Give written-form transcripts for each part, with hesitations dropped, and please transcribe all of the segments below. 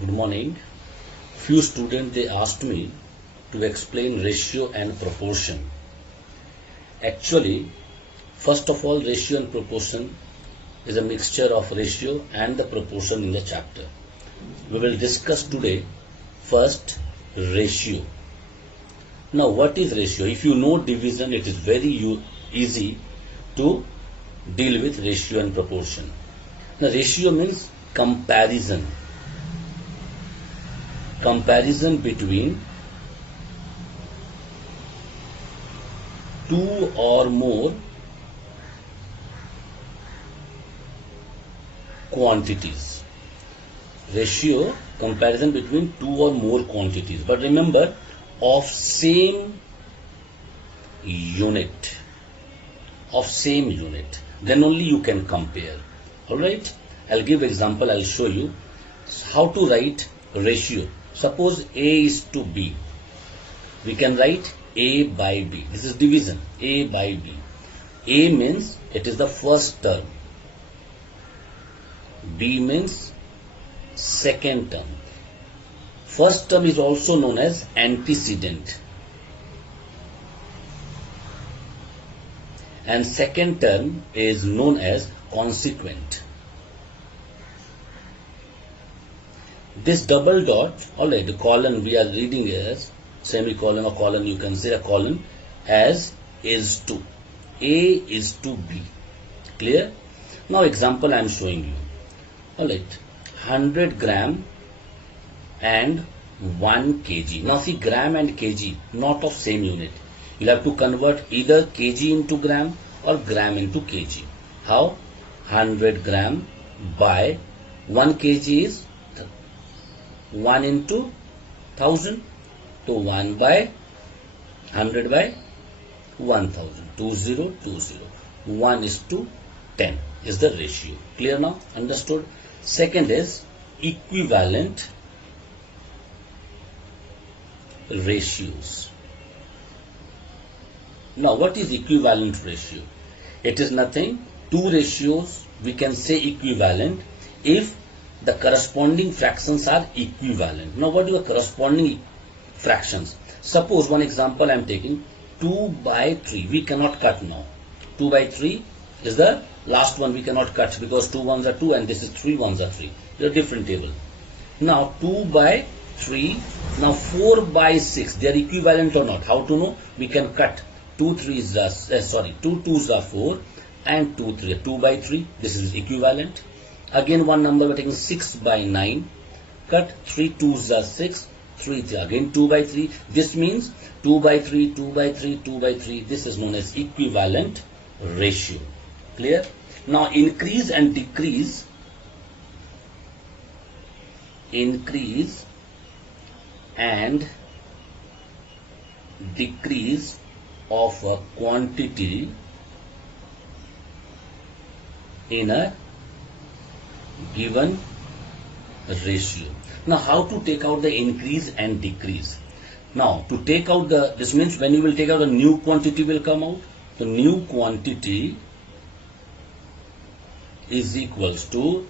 Good morning. Few students they asked me to explain ratio and proportion. Actually, first of all, ratio and proportion is a mixture of ratio and the proportion in the chapter. We will discuss today first ratio. Now, what is ratio? If you know division, it is very easy to deal with ratio and proportion. Now, ratio means comparison between two or more quantities. Ratio, comparison between two or more quantities. But remember, of same unit. Then only you can compare. Alright? I'll give example, I'll show you how to write ratio. Suppose A is to B. We can write A by B. This is division. A by B. A means it is the first term. B means second term. First term is also known as antecedent. And second term is known as consequent. This double dot, alright, the colon we are reading as semicolon or colon, you can say a colon as is to. A is to B. Clear? Now example I am showing you. Alright, 100 gram and 1 kg. Now see, gram and kg not of same unit. You have to convert either kg into gram or gram into kg. How? 100 gram by 1 kg is 1 into 1000. So 1 by 100 by 1000. 2020. 1 is to 10 is the ratio. Clear now? Understood? Second is equivalent ratios. Now what is equivalent ratio? It is nothing. Two ratios we can say equivalent if the corresponding fractions are equivalent. Now what are corresponding fractions? Suppose one example I am taking 2 by 3. We cannot cut now. 2 by 3 is the last one we cannot cut because 2 ones are 2 and this is 3 ones are 3. They are different table. Now 2 by 3. Now 4 by 6. They are equivalent or not? How to know? We can cut 2 3s are 2 2s are 4 and 2 3. 2 by 3. This is equivalent. Again one number we are taking 6 by 9. Cut 3 2s are 6. 3 3. Again 2 by 3. This means 2 by 3, 2 by 3, 2 by 3. This is known as equivalent ratio. Clear? Now increase and decrease. Increase and decrease of a quantity in a given ratio. Now how to take out the increase and decrease? Now to take out this means when you will take out a new quantity will come out. The new quantity is equals to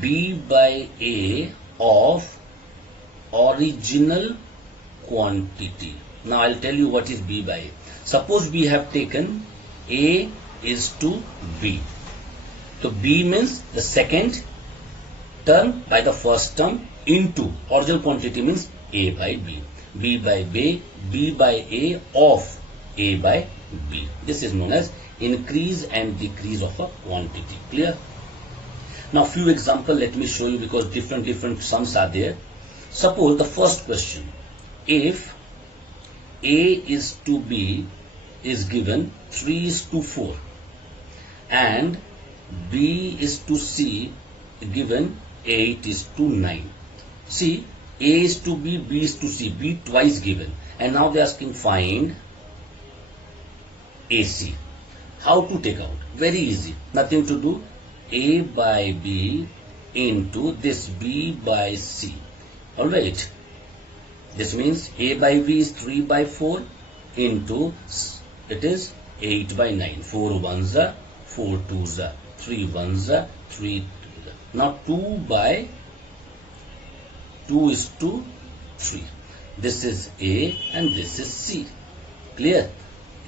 B by A of original quantity. Now I'll tell you what is B by A. Suppose we have taken A is to B. So B means the second term by the first term into original quantity means A by B. B by B, B by A of A by B. This is known as increase and decrease of a quantity. Clear? Now few examples let me show you because different sums are there. Suppose the first question, if A is to B is given 3 is to 4 and B is to C given 8 is to 9. See, A is to B, B is to C, B twice given and now they are asking find AC. How to take out? Very easy. Nothing to do. A by B into this B by C. Alright. This means A by B is 3 by 4 into it is 8 by 9. 4 ones are 4 twos are 3 ones are 3 twos are. Now 2 by 2 is to 3. This is A and this is C. Clear?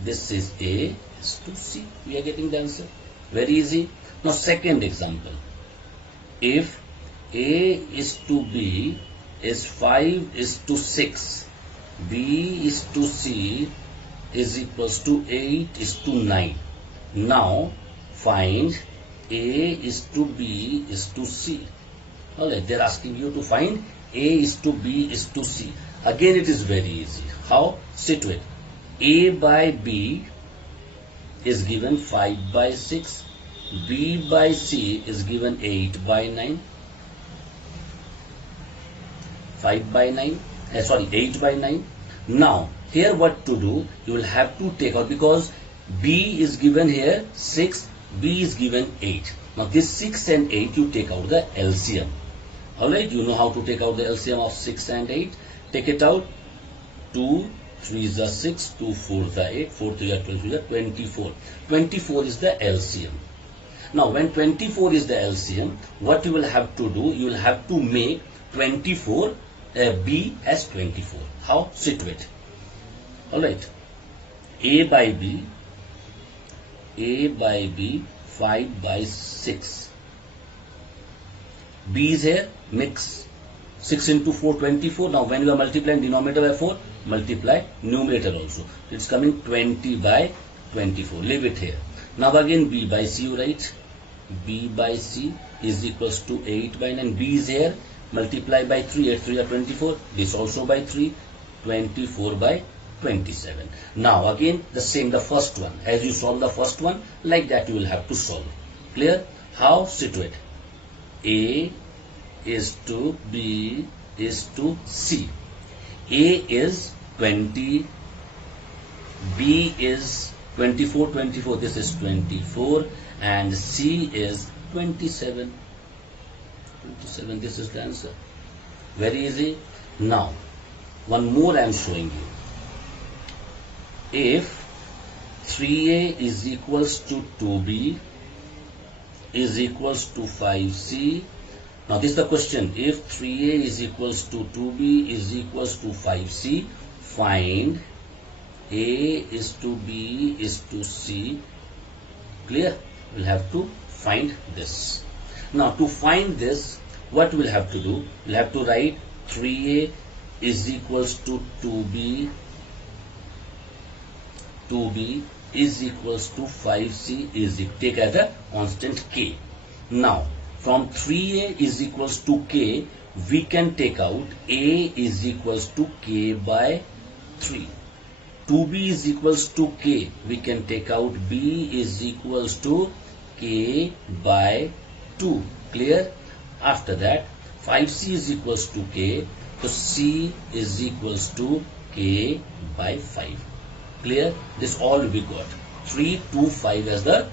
This is A is to C. We are getting the answer. Very easy. Now second example. If A is to B is 5 is to 6, B is to C is equals to 8 is to 9. Now find A is to B is to C. Alright, they are asking you to find A is to B is to C. Again it is very easy. How? Sit with A by B is given 5 by 6. B by C is given 8 by 9. 5 by 9. 8 by 9. Now here what to do? You will have to take out, because B is given here 6, B is given 8. Now this 6 and 8 you take out the LCM. Alright, you know how to take out the LCM of 6 and 8. Take it out. 2 3 is 6, 2 4 is 8, 4 3 is 12, 3 is 24. 24 is the LCM. Now when 24 is the LCM, what you will have to do? You will have to make 24 B as 24. How? Sit with. Alright. A by B 5 by 6. B is here, mix 6 into 4 24. Now when you are multiplying denominator by 4, multiply numerator also. It's coming 20 by 24. Leave it here. Now again B by C you write. B by C is equals to 8 by 9. B is here, multiply by 3, 8 3 are 24. This also by 3, 24 by 27. Now again the same, the first one. As you solve the first one, like that you will have to solve. Clear? How? Sit with A is to B is to C. A is 20, B is 24, 24, this is 24, and C is 27. 27, this is the answer. Very easy. Now, one more I am showing you. If 3A is equals to 2B is equals to 5C. Now this is the question. If 3A is equals to 2B is equals to 5C, find A is to B is to C. Clear? We'll have to find this. Now to find this, what we'll have to do? We'll have to write 3A is equals to 2B. 2B is equals to 5C is take as a constant K. Now from 3A is equals to K, we can take out A is equals to K by 3. 2B is equals to K, we can take out B is equals to K by 2. Clear? After that 5C is equals to K, so C is equals to K by 5. Clear? This all we got. 3, 2, 5 as the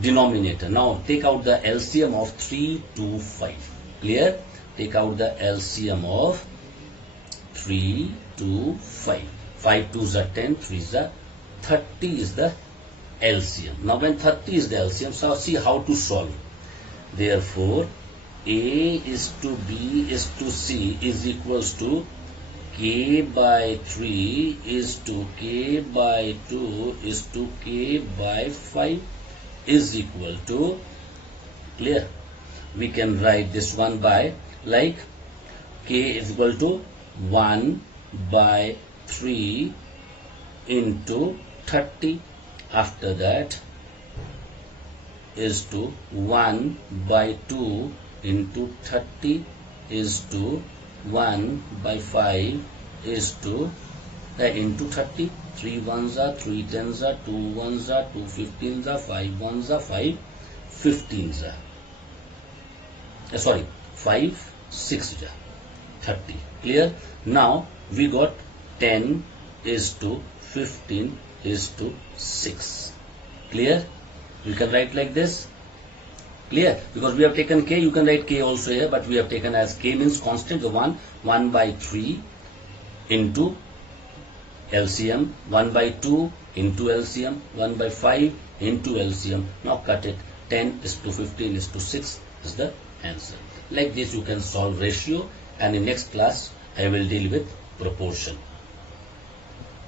denominator. Now take out the LCM of 3, 2, 5. Clear? Take out the LCM of 3, 2, 5. 5 2s are 10, 3s are 30 is the LCM. Now when 30 is the LCM, so see how to solve. Therefore, A is to B is to C is equals to K by 3 is to K by 2 is to K by 5 is equal to, clear? We can write this one by like K is equal to 1 by 3 into 30. After that is to 1 by 2 into 30 is to 1 by 5 is to into 30. 3 1s are 3 10s are 2 1s are 2 15s are 5 1s are 5 15s are 5 6 are 30. Clear? Now we got 10 is to 15 is to 6. Clear? We can write like this. Clear? Because we have taken K, you can write K also here, but we have taken as K means constant, the 1 by 3 into LCM, 1 by 2 into LCM, 1 by 5 into LCM. Now cut it. 10 is to 15 is to 6 is the answer. Like this you can solve ratio and in next class I will deal with proportion.